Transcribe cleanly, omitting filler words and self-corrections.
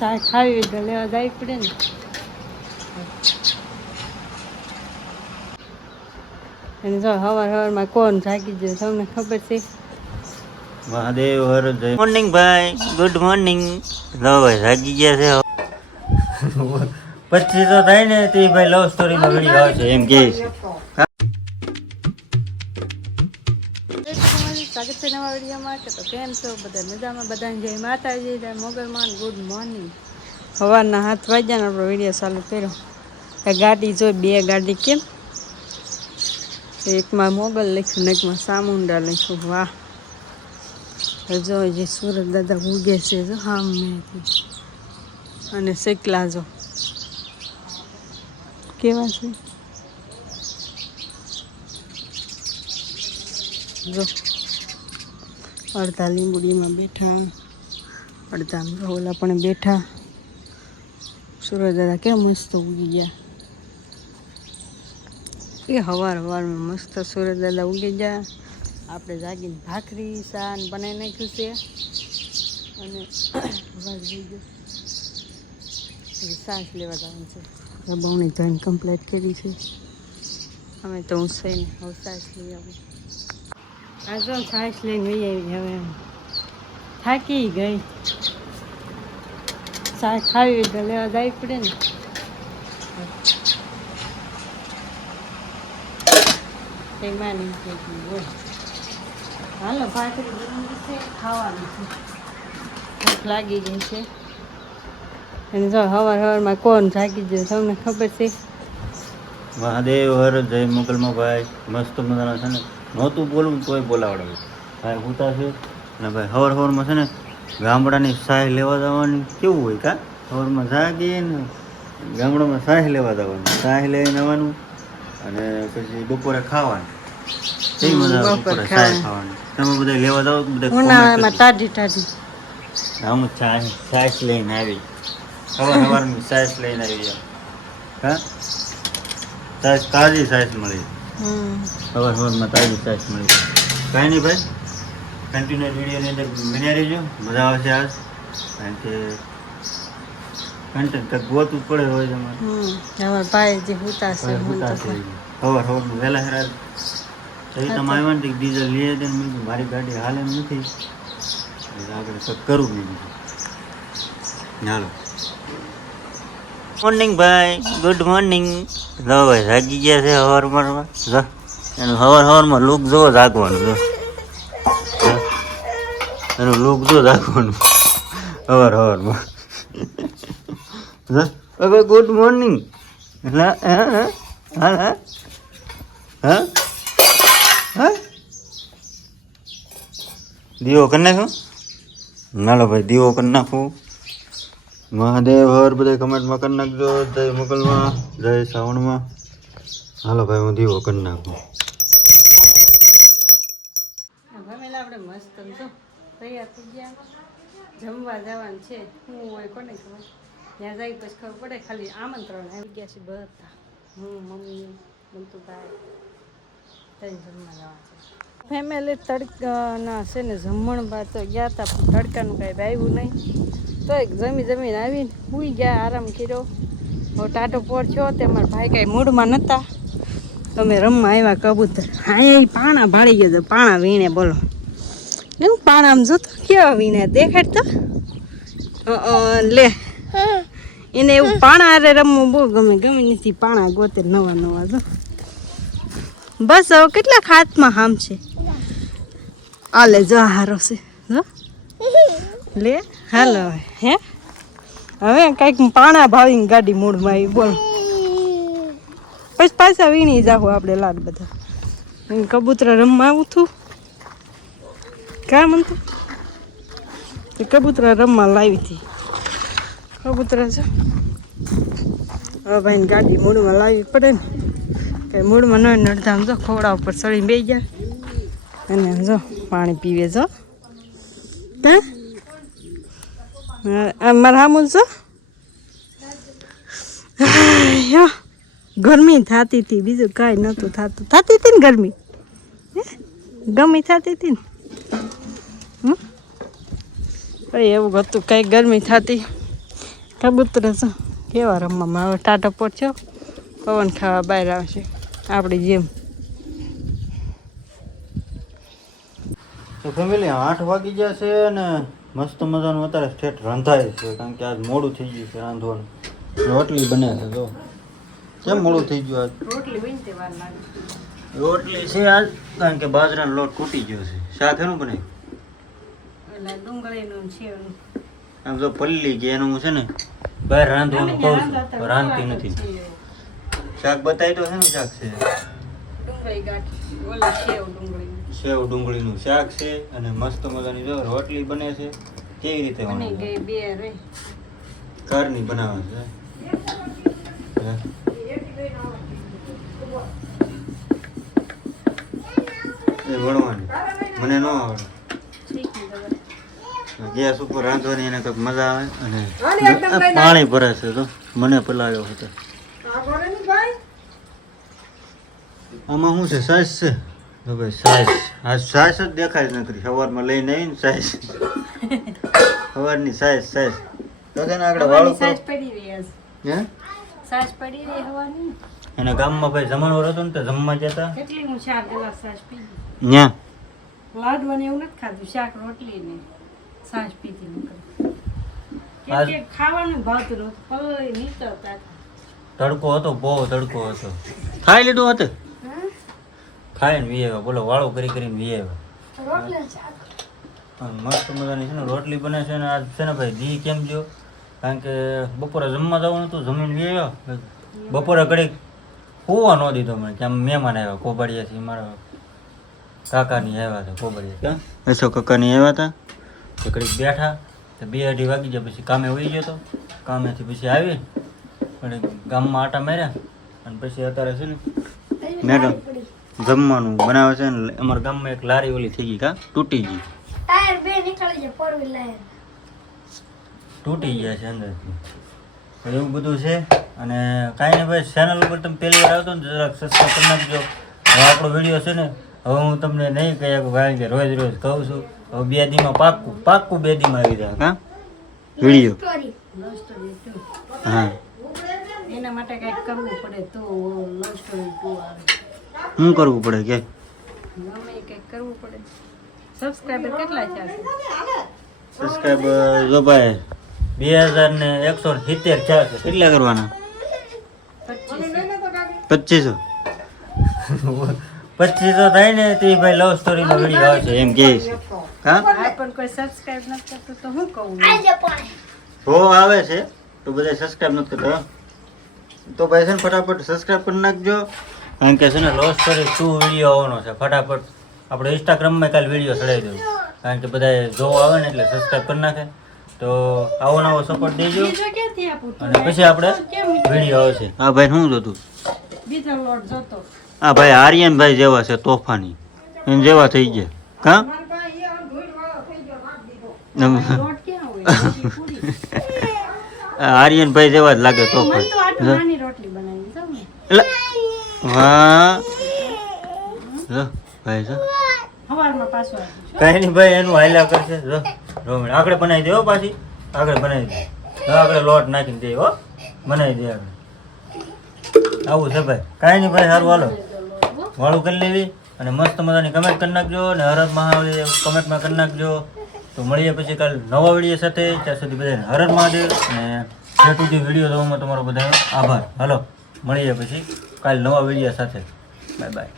ચા ખાવી તો લેવા જવી પડે ને. અને જો હવારમાં કોણ જાગી જાય તમને ખબર છે? મહાદેવ હર જય મોર્નિંગ ભાઈ, ગુડ મોર્નિંગ. લો ભાઈ જાગી ગયા છે. પછી તો થાય ને તે ભાઈ લવ સ્ટોરી નો વિડીયો આવશે એમ કહે છે. સ્વાગત છે નવા વિડીયોમાં. કે તો કેમ છો બધા? મજામાં? બધાને જય માતાજી, જય મોગલમાં. Good morning. સવારના 7 વાગ્યાનો આપણો વિડીયો ચાલુ કર્યો. ગાડી જો 2 ગાડી કેમ, એકમાં મોગલ લખ્યું ને એકમાં સામુંડા લખ્યું. વાહ! જો જે સુરત દાદા ઉગે છે જો સામેથી, અને શેકલા જો કેવા છે જો. અડધા લીંબુડીમાં બેઠા, અડધા ઓલા પણ બેઠા. સુરત દાદા કેમ મસ્ત ઉગી ગયા. એ હવારમાં મસ્ત સુરત દાદા ઉગી ગયા. આપણે જાગીને ભાખરી શાન બનાવી નાખ્યું છે. અને સાસ લેવા જવાનું છે. બહુની જોઈને કમ્પ્લીટ કરી છે. અમે તો હું સહીને હવે સાસ લઈ આવું. આ જો સાસ લઈને લઈ આવી. હવે થાકી ગઈ. સાસ ખાવી તો લેવા જવી પડે ને. એમાં નહીં થઈ ગયું. હાલો ભાખરી બનાવી છે, ખાવાની છે. ભૂખ લાગી ગઈ છે. અને જો હવારમાં કોણ જાગી જાય તમને ખબર છે? મહાદેવ હર જય મોગલમાં ભાઈ. મસ્ત મજાના છે ને, નહોતું બોલવું તોય બોલાવડે ભાઈ. ઉતા છે ને ભાઈ. હવારમાં છે ને ગામડાની સાહ લેવા જવાની કેવું હોય કા? સવારમાં જાગીએ ને ગામડામાં સાહ લેવા જવાનું. સાહ લઈને આવવાનું અને પછી બપોરે ખાવાનું. કઈ મજા બપોરે સાહ ખાવાની. તમે બધા લેવા જાઓ બધા ઉનાળામાં ટાઢી ટાઢી. આમ સાસ લઈને આવી. સવારમાં સાસ લઈને આવી. હા, સાસ તાજી સાસ મળી. સવારમાં તાજી સાસ મળી. કાંઈ નહીં ભાઈ, કન્ટિન્યુ વિડીયોની અંદર બન્યા રહેજો. મજા આવશે આજ. કારણ કે કન્ટેન્ટ કંઈક ગોતવું પડે હોય તમારે. અમારા ભાઈ જે હુતા છે સવારમાં વહેલા હેરા તમે આવ્યા ને ડીઝલ લઈએ દે. મારી ગાડી હાલે એમ નથી, આગળ કંઈક કરવું નહીં. ચાલો મોર્નિંગ ભાઈ, ગુડ મોર્નિંગ. લો ભાઈ જાગી ગયા છે સવારમાં. એનું સવારમાં લુક જોવો જાગવાનું. જો એનું લુક જો જાગવાનું સવારમાં. હવે ગુડ મોર્નિંગ. હા હા હા હા હા. દીવો કરી નાખો. નાલો ભાઈ દીવો કરી નાખું. મહાદેવ હર બધા કમેન્ટમાં કરી નાખજો. જય મોગલમાં, જય શ્રાવણમાં. હાલો ભાઈ હું દીવો કરી નાખું. આપણે મસ્ત તો તૈયાર થઈ ગયા. જમવા જવાનું છે. હું હોય કોને ખબર. ત્યાં જાય પછી ખબર પડે. ખાલી આમંત્રણ આવી ગયા છે બધા. હું, મમ્મી, મંતુભાઈ તઈ જમવા જવા છે. ફેમિલી તડકાના છે ને જમણ બાદ તો ગયા હતા, પણ તડકાનું કાંઈ આવ્યું નહીં. તો એક જમીને આવીને સૂઈ ગયા, આરામ કર્યો. હવે ટાટો પોર થયો. તે મારા ભાઈ કાંઈ મૂડમાં નહોતા. અમે રમવા આવ્યા કબૂતર. હા એ પાણા ભાળી ગયો. પાણા વીણે બોલો એમ. પાણા આમ જોતો કેવા વીણે દેખાડ તો લે. એને એવું પાણા અરે રમવું બહુ ગમે. ગમે નથી પાણા ગોતે નવા જો. બસ હવે કેટલાક હાથમાં હામ છે. આલે જો હારો છે જો લે. હાલો હે હવે કંઈક પાણા ભાવીને ગાડી મૂડમાં આવી બોલ. પછી પાછા વીણી જાવ આપણે લાડ બધા. કબૂતર રમવા આવું છું કા મન તો કબૂતર રમવા લાવી હતી. કબૂતર છે હવે ભાઈને ગાડી મૂડમાં લાવવી પડે ને. કંઈ મૂડમાં ન નડતા આમ જો ખોડા ઉપર ચડીને બેસી ગયા. અને જો પાણી પીવે જો. મારા હામું છો. ગરમી થતી હતી, બીજું કાંઈ નહોતું થતું. થતી હતી ને ગરમી, ગમી થતી હતી ને. કઈ એવું હતું, કઈ ગરમી થતી કબૂતર છે કેવા રમવામાં હવે ટાટો પહોંચ્યો પવન ખાવા બહાર આવશે આપણી જેમ. તો ફેમિલી 8 વાગી ગયા છે અને મસ્ત મજાનું અત્યારે સ્ટેટ રંધાય છે કારણ કે આજ મોડું થઈ ગયું છે રાંધવાનું. રોટલી બને છે જો કેમ મોડું થઈ ગયું આજ. રોટલી બની તે વાર લાગે. રોટલી છે આજ કારણ કે બાજરાનો લોટ તૂટી ગયો છે. શાક એનું બને એટલે ડુંગળીનું સેવનું આમ જો પલ્લી ગયા એનું છે ને બહાર રાંધવાનું કહું છું રાંધતી નથી. શાક બતાવી તો શેનું શાક છે. ડુંગળી ગાંઠી ઓલી સેવ ડુંગળીનું શાક છે અને મસ્ત મજાની જો રોટલી બને છે. કેવી રીતે બની ગઈ બે રે ઘરની બનાવે છે. એ વણવાની મને ન આવડે. ગેસ ઉપર રાંધવાની એને કંઈક મજા આવે અને પાણી ભરે છે તો મને પલાવ્યો હતો. આમાં શું છે સાઈઝ છે તો ભાઈ સાઈઝ આ સાઈઝ જ દેખાય જ નથી. સવારમાં લઈને આવીને સાઈઝ સવારની સાઈઝ તો છે ને આગળ વાળું સાસ પડી રહી હે સાસ પડી રહી હવાની એના ગામમાં ભાઈ જમણવાર હતું ને તો જમવા જતા કેટલી હું 4 ગ્લાસ સાસ પી ન્યા લાડવાને એવું નથી ખાધું શાક રોટલી ને સાસ પીધી નકર કે ખાવાનું ભાવતું નહોતું પલ્લે નીકળતા તડકો હતો બહુ તડકો હતો. ખાઈ લીધું હતું ખાઈને વી આવ્યા બોલો વાળું કરીને વી આવ્યા. મસ્ત મજાની છે ને રોટલી બને છે ને આજ છે ને ભાઈ દી કેમ ગયો કારણ કે બપોરે જમવા જવાનું હતું જમીન વી આવ્યો. બપોરે ઘડીક હોવા ન દીધો મને કે આમ મહેમાન આવ્યા કોબડિયાથી મારા કાકાની આવ્યા હતા કોબડિયા ક્યાં અશોક કાકાની આવ્યા હતા તો ઘડીક બેઠા તો 2-2:30 વાગી ગયા પછી કામે વહી ગયો હતો. કામેથી પછી આવી અને ગામમાં આટા માર્યા અને પછી અત્યારે છે ને મેડમ જમવાનું બનાવે છે ને અમારા ગામમાં એક લારી ઓલી થઈ ગઈ કા તૂટી ગઈ ટાયર બે નીકળી જાય 4-wheeler તૂટી ગયા છે અંદરથી તો એવું બધું છે. અને કાંઈ નહીં ભાઈ ચેનલ ઉપર તમે પહેલી વાર આવતો ને જરાક સબસ્ક્રાઈબ કરી નાખજો. હવે આપણો વિડીયો છે ને હવે હું તમને નહીં કહ્યા કે ભાઈ કે રોજ રોજ કહું છું હવે 2 દીમાં પાક્કું 2 દીમાં આવી જાય હા વિડીયો. હા એના માટે કંઈક કરવું પડે તો લવ સ્ટોરી 2 આવે. શું કરવું પડે કે ગમે એ કંઈક કરવું પડે. સબસ્ક્રાઈબર કેટલા છે સબસ્ક્રાઈબર જો ભાઈ 2170 થયા છે. કેટલા કરવાના 2500 થાય ને તે ભાઈ લવ સ્ટોરીનો વિડીયો આવશે એમ કહે છે. હા પણ કોઈ સબસ્ક્રાઇબ નથી કરતું તો હું કહું આજે પણ હો આવે છે તો બધા સબસ્ક્રાઇબ નથી કરતા તો ભાઈ છે ને ફટાફટ સબસ્ક્રાઇબ કરી નાખજો કારણ કે છે ને લવ સ્ટોરી 2 વિડીયો આવવાનો છે. ફટાફટ આપણે ઇન્સ્ટાગ્રામમાં કાલે વિડીયો ચડાવી દેવું કારણ કે બધા જોવા આવે ને એટલે સબસ્ક્રાઇબ કરી નાખે તો આવો નવો સપોર્ટ દેજો બીજો ક્યાંથી આપું તું? અને પછી આપણે વિડીયો આવશે. હા ભાઈ શું જોતું બીજો લોટ જોતો હા ભાઈ આર્યનભાઈ જેવા છે તોફાની એને જેવા થઈ ગયા કા લોટ ક્યાં હોય રોટલી પૂરી. આર્યનભાઈ જેવા જ લાગે મને તોફાન તો આટલી નાની રોટલી બનાવી દઉં ને એટલે વાહ જો ભાઈ જો સવારમાં પાછું આપીશું. કઈ નહીં ભાઈ એનું હાલ્યા કરશે જો રોમણ આગળ બનાવી દે હો પાછી આગળ બનાવી દે આગળ લોટ નાખીને દે હો બનાવી દે આગળ આવું છે ભાઈ કાંઈ નહીં ભાઈ સારું હાલો વાળું કરી લેવી અને મસ્ત મજાની કમેન્ટ કરી નાખજો અને હર હર મહાદેવ કમેન્ટમાં કરી નાખજો. તો મળીએ પછી કાલ નવા વિડીયો સાથે ત્યાં સુધી બધાને હર હર મહાદેવ અને જે સુધી વિડીયો જોવામાં તમારો બધાનો આભાર. હાલો મળીએ પછી કાલ નવા વિડીયો સાથે બાય બાય.